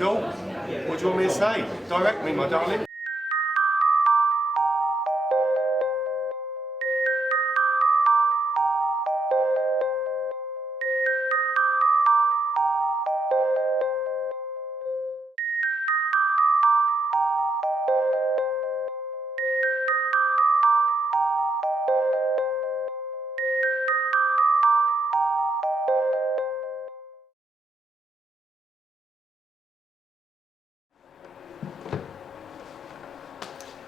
Cool. What do you want me to say? Direct me, my darling.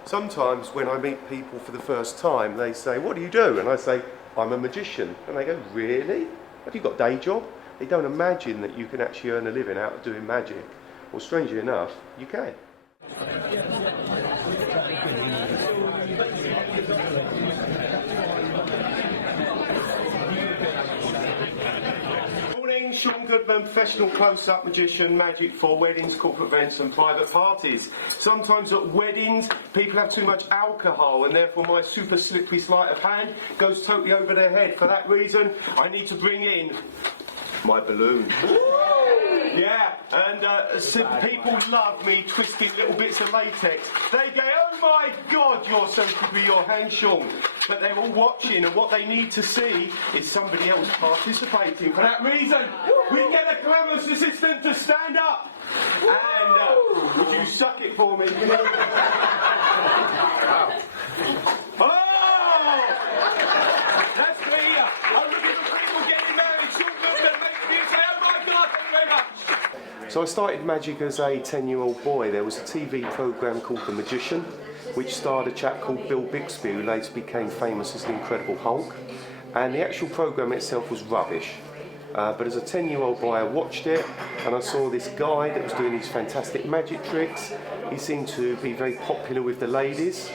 Sometimes when I meet people for the first time, they say, "What do you do?" And I say, "I'm a magician." And they go, "Really? Have you got a day job?" They don't imagine that you can actually earn a living out of doing magic. Well, strangely enough, you can. Sean Goodman, professional close-up magician, magic for weddings, corporate events and private parties. Sometimes at weddings, people have too much alcohol and therefore my super slippery sleight of hand goes totally over their head. For that reason, I need to bring in my balloon. Yeah, and so people love me twisting little bits of latex. They go, "Oh my God, you're so good with your hand, Sean." But they're all watching, and what they need to see is somebody else participating. For that reason, we get a glamorous assistant to stand up. And would you suck it for me? Oh! That's me. I'm looking for people getting married. Sean Goodman, make me say, "Oh my God, thank you very much." So I started magic as a 10-year-old boy. There was a TV programme called The Magician, which starred a chap called Bill Bixby, who later became famous as the Incredible Hulk. And the actual programme itself was rubbish. But as a 10-year-old boy, I watched it and I saw this guy that was doing these fantastic magic tricks. He seemed to be very popular with the ladies.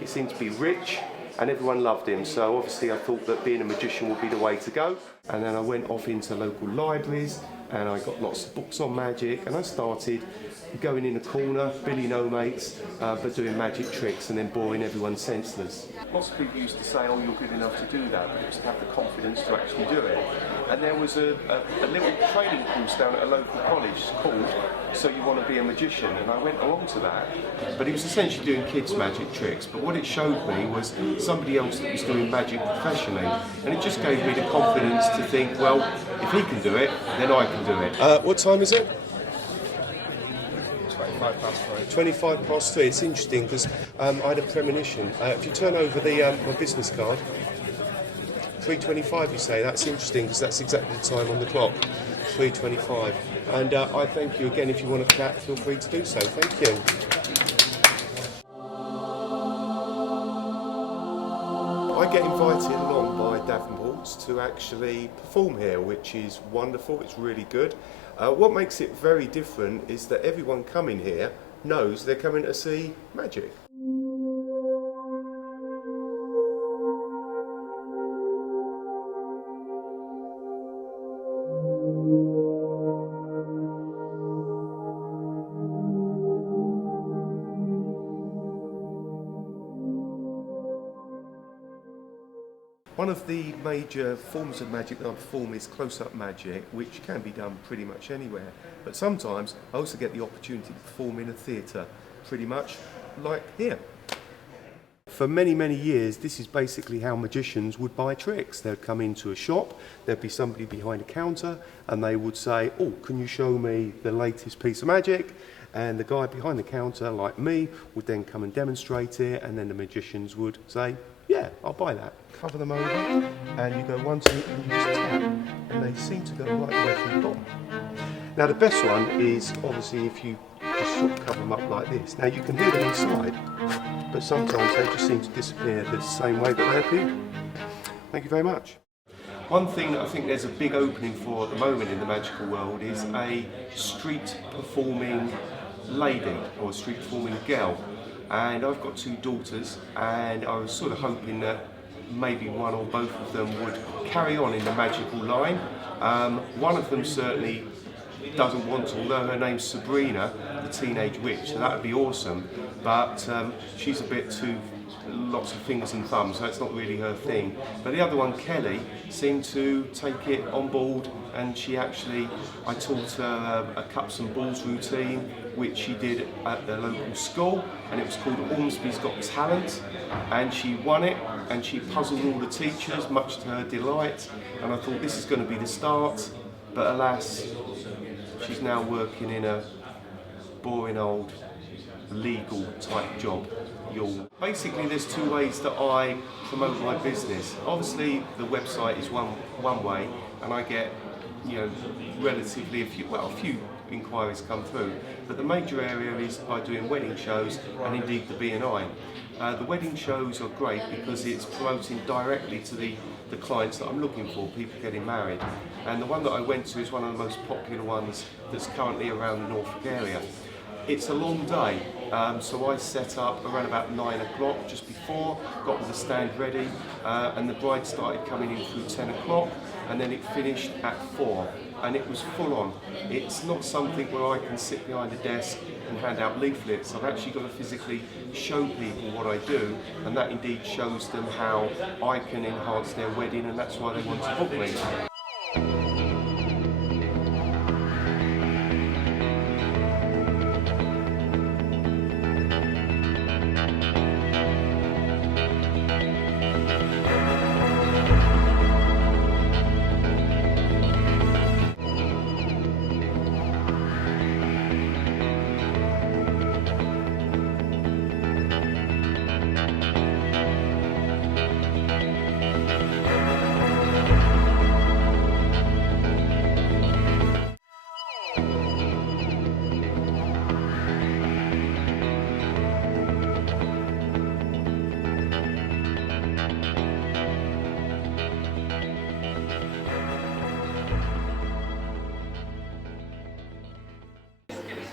He seemed to be rich and everyone loved him. So obviously I thought that being a magician would be the way to go. And then I went off into local libraries and I got lots of books on magic and I started going in a corner, Billy No Mates, but doing magic tricks and then boring everyone senseless. Lots of people used to say, "Oh, you're good enough to do that," but just have the confidence to actually do it. And there was a little training course down at a local college called So You Want to Be a Magician, and I went along to that. But it was essentially doing kids' magic tricks, but what it showed me was somebody else that was doing magic professionally, and it just gave me the confidence to think, well, if he can do it, then I can do it. What time is it? 25 past 3. 25 past 3. It's interesting because I had a premonition. If you turn over my business card, 3:25 you say, that's interesting because that's exactly the time on the clock, 3:25. And I thank you again. If you want to chat, feel free to do so. Thank you. I get invited along by Davenport's to actually perform here, which is wonderful. It's really good. What makes it very different is that everyone coming here knows they're coming to see magic. One of the major forms of magic that I perform is close-up magic, which can be done pretty much anywhere. But sometimes I also get the opportunity to perform in a theatre, pretty much like here. For many, many years, this is basically how magicians would buy tricks. They'd come into a shop, there'd be somebody behind a counter, and they would say, "Oh, can you show me the latest piece of magic?" And the guy behind the counter, like me, would then come and demonstrate it, and then the magicians would say, "Yeah, I'll buy that." Cover them over, and you go 1, 2, and you just tap, and they seem to go right the way through the bottom. Now the best one is obviously if you just sort of cover them up like this. Now you can hear them inside, but sometimes they just seem to disappear the same way that they appear. Thank you very much. One thing that I think there's a big opening for at the moment in the magical world is a street performing lady or a street performing girl. And I've got 2 daughters, and I was sort of hoping that maybe one or both of them would carry on in the magical line. One of them certainly doesn't want to, although her name's Sabrina, the teenage witch, so that would be awesome. But she's a bit too lots of fingers and thumbs, so it's not really her thing. But the other one, Kelly, seemed to take it on board, and I taught her a cups and balls routine, which she did at the local school, and it was called Ormsby's Got Talent, and she won it, and she puzzled all the teachers, much to her delight, and I thought this is going to be the start, but alas, she's now working in a boring old legal type job. Basically, there's two ways that I promote my business. Obviously, the website is one way, and I get, relatively a few inquiries come through. But the major area is by doing wedding shows and indeed the B&I. The wedding shows are great because it's promoting directly to the clients that I'm looking for, people getting married. And the one that I went to is one of the most popular ones that's currently around the Norfolk area. It's a long day, so I set up around about 9 o'clock just before, got the stand ready, and the bride started coming in through 10 o'clock, and then it finished at 4, and it was full on. It's not something where I can sit behind a desk and hand out leaflets. I've actually got to physically show people what I do, and that indeed shows them how I can enhance their wedding, and that's why they want to book me.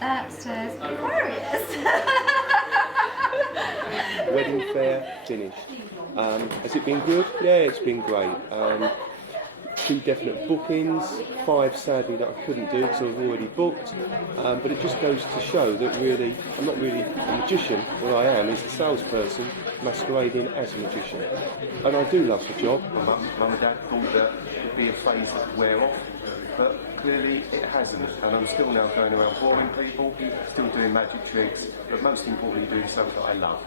That's just glorious. Wedding fair finished. Has it been good? Yeah, it's been great. 2 definite bookings, 5 sadly that I couldn't do because I was already booked. But it just goes to show that really, I'm not really a magician. What I am is a salesperson masquerading as a magician. And I do love the job. My mum and dad thought that it would be a phase that would wear off. But clearly it hasn't, and I'm still now going around boring people, still doing magic tricks, but most importantly doing something that I love.